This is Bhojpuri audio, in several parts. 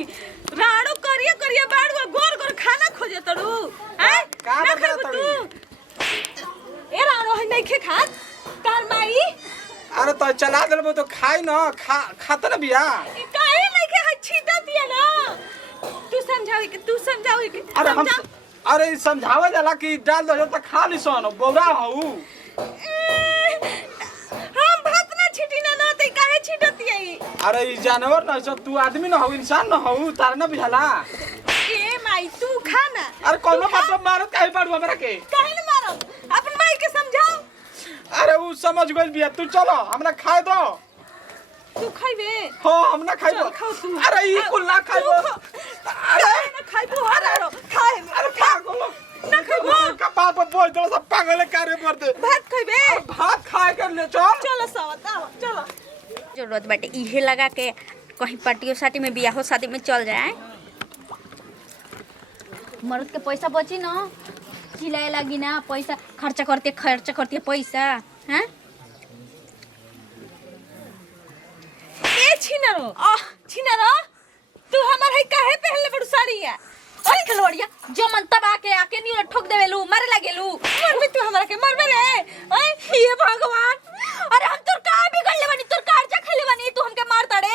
नहीं राड़ो करिया करिया बाड़ गोर गोर खाना खोजे तड़ू हैं ना खाबू तू ए राड़ो है नहीं खे खा तार माई अरे तो चला देबो तो खाई न खाता न बिया काहे नहीं खे छीटा दिया ना तू समझावे के अरे हम अरे समझावा जाला कि डाल दो त खा ली सन बोरा हऊ हम भात ना छिटी ना ते काहे छिटती आई अरे ई जानवर न सब तू आदमी न हऊ इंसान न हऊ तार न बुझाला ए माई तू खा ना अरे कोनो मतलब मारत काहे पाड़ू हमरा के काहे न मारो अपन माई के समझाओ अरे उ समझ गइल बिया तू चलो हमरा खाए दो तू खाइबे हां हम ना खाइबो अरे ई कुल ना खाइबो अरे ना खाइबो अरे खाए अरे पागल ना खाइबो का पाप बोल दो सब पागल कार्य कर दे भात खाइबे भात खाए कर ले चलो सवत आओ चलो जरूरत बाटे इहे लगा के कहीं पार्टियों साटी में बियाहो शादी में चल जाए मर्द के पैसा बची ना चिल्लाए लगी ना पैसा खर्चा करते पैसा हैं ए छिनारो तू हमर है काहे पहनले बड़ू साड़ी है अरे खलवड़िया जो मन तब आके नहीं ठोक देवेलू मारे लागेलू मरबे तू हमरा के मरबे रे ओए हे भगवान अरे हम तोर का बिगड़ले बनी तोर कार्जा खेले बनी तू हमके मार तड़े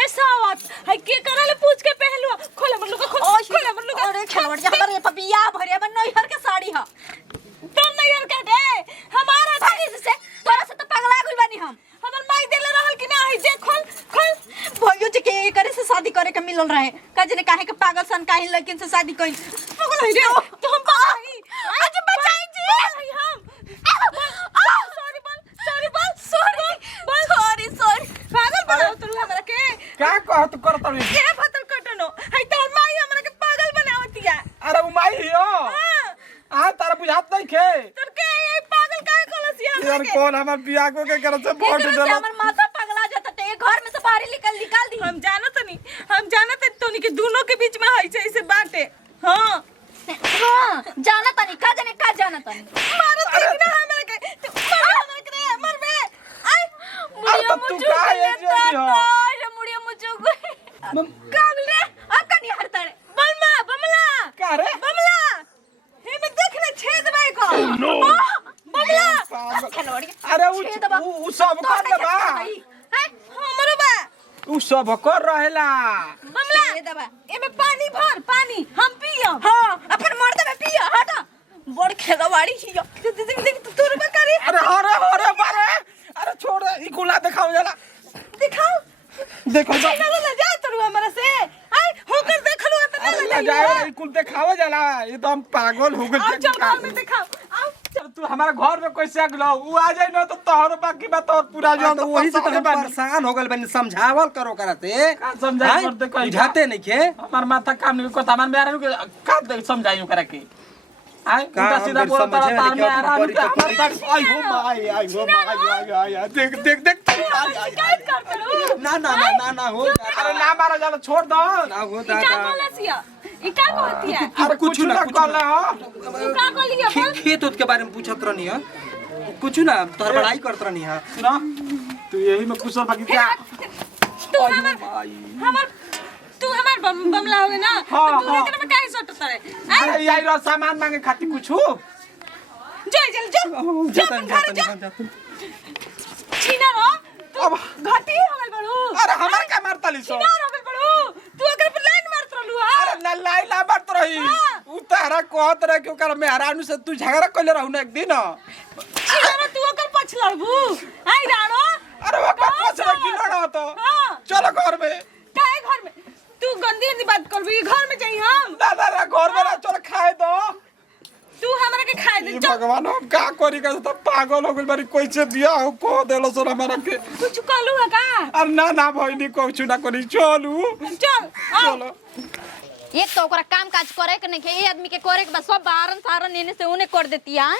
ए सावत है के करले पूछ के पहलू खोले मरलू का खोले मरलू का अरे खलवड़िया हमर पपिया भरे बन नैहर के साड़ी ह तुम नैहर का दे हमारा भागी से तोरा से तो पगला गइल बनी हम हमर माई देले रहल कि ना है जे खोल भइयो जे के करे से शादी करे के मिलल रहे कजने काहे के पागल सन काहे लड़किन से शादी कइल पागल है रे तो हम भाई आज बचाई जी हम सॉरी पागल बनाओ तू हमरा के क्या कहत करत रे के फतल कटनो है तोर माई हमरा के पागल बनावतिया अरे उ माई हियो आ तारा बुझात नहीं खे तोर के ये पागल काहे कलसिया यार कौन हमर बियाह को के करत से वोट एकरा से देला हमर माथा पगला जाता ते घर में से बाहर निकाल दी हम जानत तोनी के दोनों के बीच में है ऐसे बाटे हां जाना तनी का जाना तनी मारो तनी ना हमरा के तू हमरा के रे मरबे आई मुड़िया मुझु अरे मुड़िया मुझु कागले अकनी हरतड़े बमला का रे बमला हे में देख ले छेद भाई को बमला खलवड़िया अरे उ सब कर ले बा हमरो बा उ सब कर रहेला बमला एमे पानी भर पानी हम पियो हां अपन मर्द में पिया हटा बड़ खेलवाड़ी हियो देख तू रुपा करे अरे बारे अरे छोड़ ई गुला दिखाओ जला दिखाओ देखो तो ना जा तू हमरा से आई होकर देख लो अरे इतना ना जाए ई कुल दिखाओ जला एकदम पागल हो आओ गए चल घर में दिखाओ आओ चल तू हमारा घर में कैसे आ गलो उ आ जाई न तो तोहरो बाकी बात और पूरा जो तो वही से तो हम परेशान हो गइल बनी समझावल करो करते का समझाई कर दे कोई बुझाते नहीं के हमार माथा काम नहीं को हमार मेरा के का दे समझाइयो करे के आई का उल्टा सीधा हम बोलता समझे तार नहीं में क्या आ बड़ी रहा तो आई हो माई देख शिकायत करते लो ना हो अरे ना मारा जाला छोड़ दो ना हो क्या बोलसिया ई का कहती है अरे कुछ ना कर ले हो तू का कहलिए बोल खेत उत के बारे में पूछत रहनी है कुछ ना तोहर बड़ाई करत रहनी है सुना तू यही में कुछ बाकी क्या तू हमार बमला होवे ना हाँ, तो तू हाँ। एकरा में काहे सटत रे अरे यही रो सामान मांगे खाती कुछ जो अपन घर जा छीना रो तू अब घाटी हो गइल बड़ू अरे हमार का मारता ली सो छीना हो गइल बड़ू तू अगर पर लाइन मारत रहलू अरे ना लाई ला बात रही उ तारा कहत रहे कि ओकर में हरानु से तू झगड़ा कइले रहू ना एक दिन छीना तू अगर पछ लड़बू आई राणो अरे वो का पछ रह की लड़ा तो हां चलो घर में काहे घर में तू गंदी बात करबी घर में जाई हम ना घर में ना चल खाए दो तू हमरा के खाए दे ई भगवान हम का करी का तो पागल हो गइल बारी कैसे बिया हो को देलो सर हमरा के कुछ कहलू है का अरे ना भइनी कुछ ना करी चलू चल चलो एक तो ओकरा काम काज करे के नहीं के ये आदमी के करे के बस सब बारन सारन एने से उने कर देती है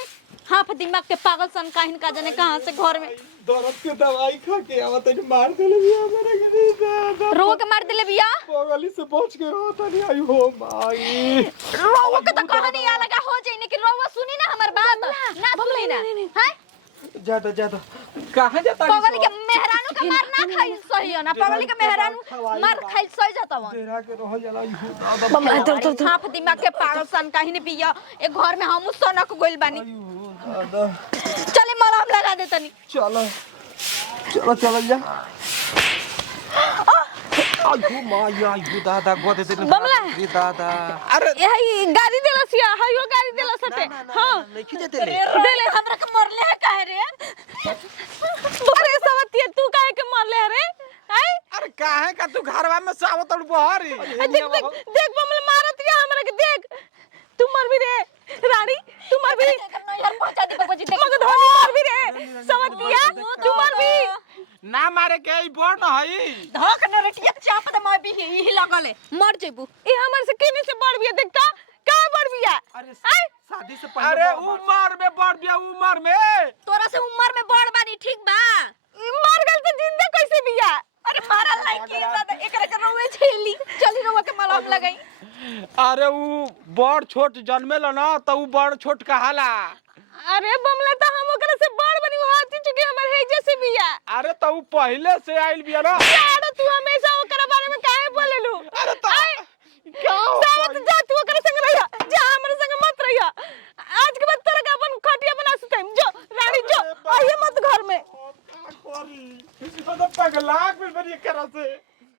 हाफ दिमाग के पागल सन काहिन का जाने कहां से घर में दर्द के दवाई खा के आवत है मार देले बिया हमरा के दादा रो के मार देले बिया बगली से बच के रहत नहीं आई हो माई रोवा के तो कहानी आ लगा हो जाई कि रोवा सुनी ना हमर बात ना सुनी ना हैं ज्यादा कहां जाता पगली के मेहरानू के मार ना खाई सही है ना पगली के मेहरानू मार खाई सही जाता वन तेरा के रह जाला दादा बमला तो छाप दिमाग के पागल सन काहे ने बिया एक घर में हम सनक गोइल बानी दादा चले मलहम लगा दे तनी चलो चलो चलो जा आयु माया आयु दादा गोदे दे बमला। रे दादा अरे यही गाड़ी देलस या हायो गाड़ी देलस हटे हां नहीं खींचे तेले देले हमरा के मरले है काहे रे अरे सवतिया तू काहे के मरले है रे हैं अरे काहे का तू घरवा में सावत और बहरी देख देख देख बमला मारत या हमरा के देख तू मर भी रे रानी तू मर भी यार पहुंचा दी बाबूजी देख मगर धोनी मर भी रे सवतिया तू मर भी ना मारे के ई बोन हई धक न रटिया चाप दे मैं भी ही लगले मर जेबू ए हमर से केने से बढ़ बिया देख का बढ़ बिया अरे हैं शादी से पहले अरे उमर में बढ़ बिया उमर में तोरा से उम्र में बड़ बानी ठीक बा मर गल तो जिंदा कैसे बिया अरे मारल नहीं के दादा एकरा के रोवे छेली चली रोवा के मलहम लगाई अरे ऊ बड़ छोट जन्मेला ना त ऊ बड़ छोट कहाला अरे बमला तो हम ओकरा से बड़ बनी हाथी चुके हमर है जैसे बिया अरे त ऊ पहले से आइल बिया ना यार तू हमेशा ओकरा बारे में काहे बोलेलू अरे त क्या सावत जा तू ओकरा संग रहिया जा हमरे संग मत रहिया आज के बाद तोरा के अपन खटिया बना सुतम जो रानी जो आइए मत घर में करी तो पगला के बनी करा से